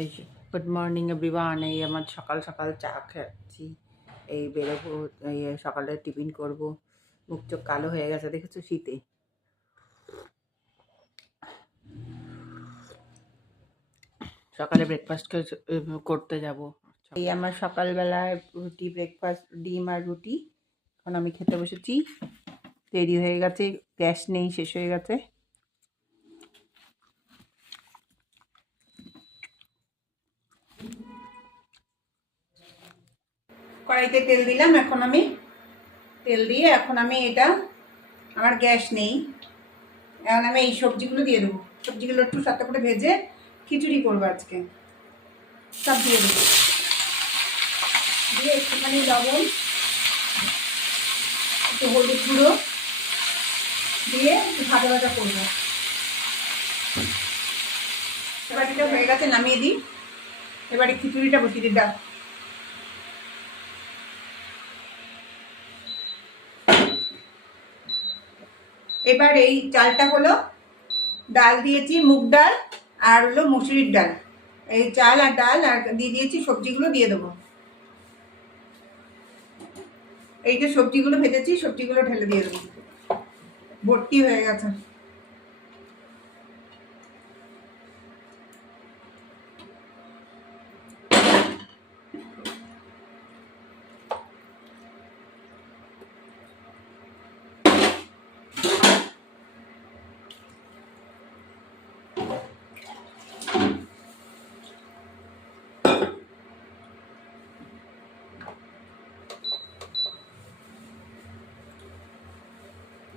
এই good morning everyone এই আমার সকাল সকাল চা খাচ্ছি এই বেরোবো, এই সকালে টিফিন করব। মুখ চোখ কালো হয়ে গেছে, দেখেছ শীতে? সকালে ব্রেকফাস্ট করতে যাব। এই আমার সকালবেলায় রুটি ব্রেকফাস্ট ডিম আর রুটি। এখন আমি খেতে বসেছি। দেরি হয়ে গেছে, গ্যাস নেই, শেষ হয়ে গেছে। কড়াইতে তেল দিলাম, এখন আমি তেল দিয়ে এখন আমি এটা, আমার গ্যাস নেই। এখন আমি এই সবজিগুলো দিয়ে দেবো। সবজিগুলো একটু সাথে করে ভেজে খিচুড়ি করব আজকে। সব দিয়ে দেবো। দিয়ে একটুখানি লবণ, একটু হলুদ গুঁড়ো দিয়ে একটু ভাজা ভাজা করব। এবার এটা হয়ে গেছে, নামিয়ে দিই। এবারে খিচুড়িটা বসিয়ে দিই। এবার এই চালটা হলো ডাল দিয়েছি, মুগ ডাল আর হলো মুসুরির ডাল। এই চাল আর ডাল আর দিয়ে দিয়েছি, সবজিগুলো দিয়ে দেবো। এই যে সবজিগুলো ভেজেছি, সবজিগুলো ঢেলে দিয়ে দেবো। ভর্তি হয়ে গেছে।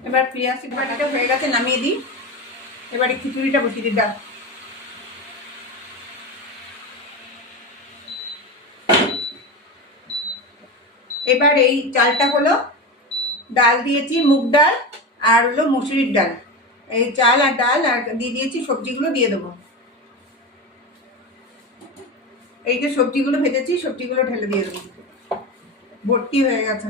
এবার পিঁয়াজ বাটিটা হয়ে গেছে, নামিয়ে দিই। এবারে খিচুড়িটা বসিয়ে দিই ডাল এবার এই চালটা হলো ডাল দিয়েছি, মুগ ডাল, আর হলো মুসুরির ডাল। এই চাল আর ডাল, আর দিয়ে দিয়েছি সবজিগুলো, দিয়ে দেবো। এই যে সবজিগুলো ভেজেছি, সবজিগুলো ঢেলে দিয়ে দেবো। ভর্তি হয়ে গেছে।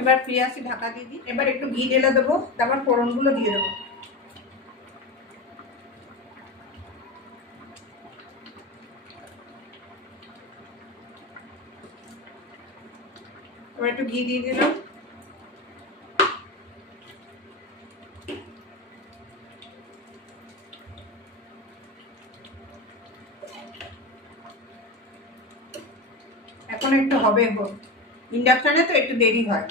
এবার ফিরে আসি ঢাকা দিয়ে দিই এবার একটু ঘি ঢেলে দেবো, তারপর ফোড়নগুলো দিয়ে দেবো। এবার একটু ঘি দিয়ে দিলাম। এখন একটু হবে ইন্ডাকশানে তো একটু দেরি হয়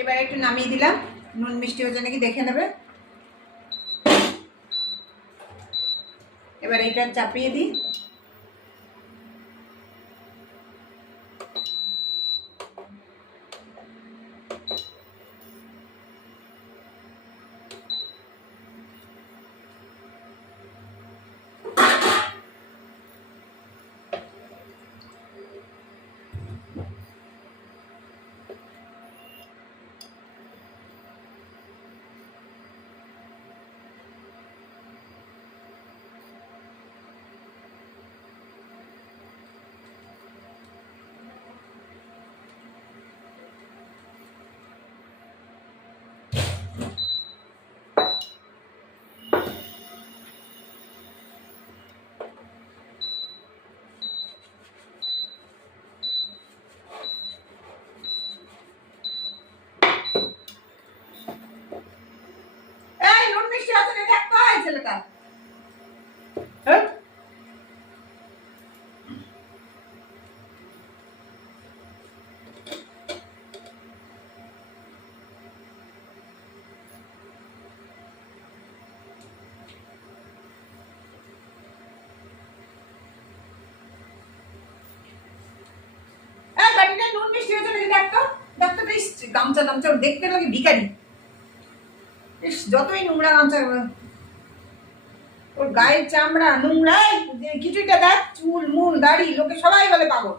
এবার একটু নামিয়ে দিলাম নুন মিষ্টি হয়েছে নাকি দেখে নেবে। এবার এটা চাপিয়ে দিই এই নুন মিষ্টি আছে না দেখ তো এই ছেলেটা হ্যাঁ এই বাড়িটায় নুন মিষ্টি দেখ তো দেখ তো বেশ গামছা টামছা দেখতে লাগে ভিখারি। ইস যতই নোংরা গামছা ওর গায়ের চামড়া নোংরাই যে কিছুটা দেখ, চুল, মুল, দাড়ি, লোকে সবাই বলে পাগল।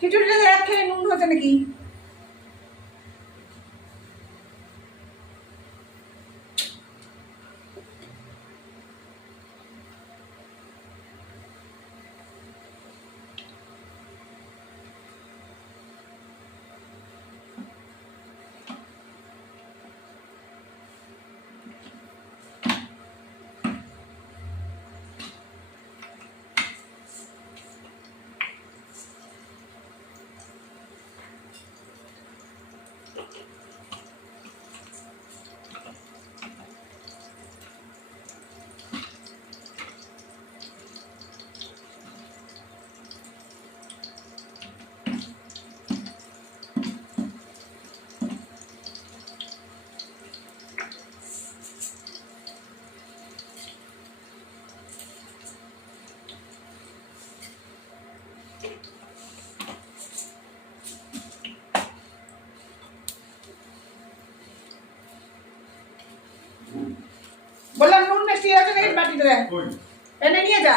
খিচুড়িটা এক খেয়ে নুন হচ্ছে নাকি? বললাম নুন মিষ্টি আছে নাকি বাটিতে দেখ কই এনে নিয়ে যা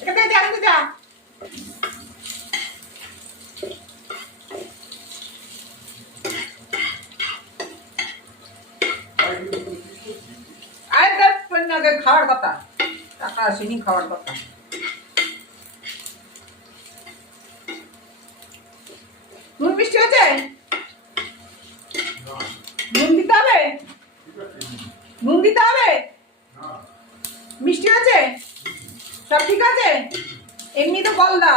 এখান থেকে যা, এখান থেকে যা। আরে দেখ, কোন আগে খাওয়ার কথা টাকা আসেনি খাওয়ার কথা। নুন মিষ্টি আছে? নুন দিতে হবে? নুন দিতে হবে? মিষ্টি আছে? সব ঠিক আছে? এমনি তো গলদা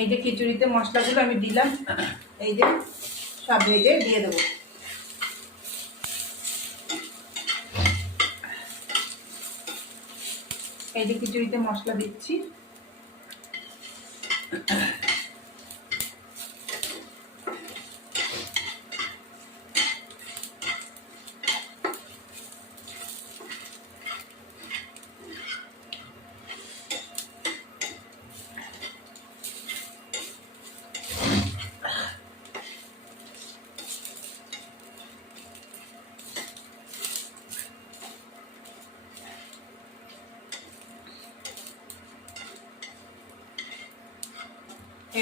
এই যে খিচুড়িতে মশলাগুলো আমি দিলাম, এই যে সব ভেজে দিয়ে দেবো। এই যে খিচুড়িতে মশলা দিচ্ছি।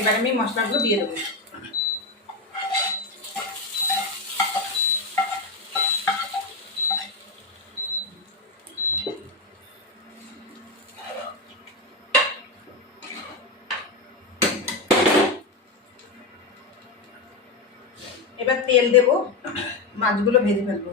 এবার আমি মশলাগুলো দিয়ে দেবো। এবার তেল দেবো মাছগুলো ভেজে ফেলব।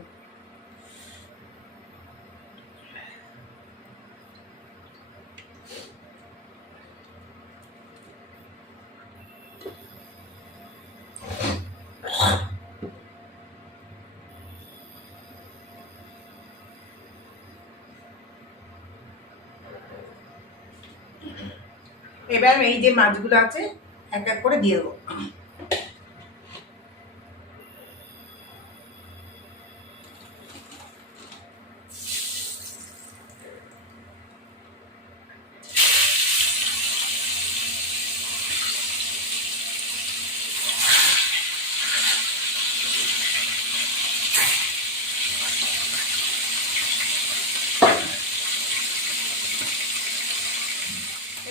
এবার এই যে মাছগুলো আছে এক এক করে দিয়ে দেবো।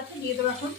আছে নিয়ে দেবো এখন।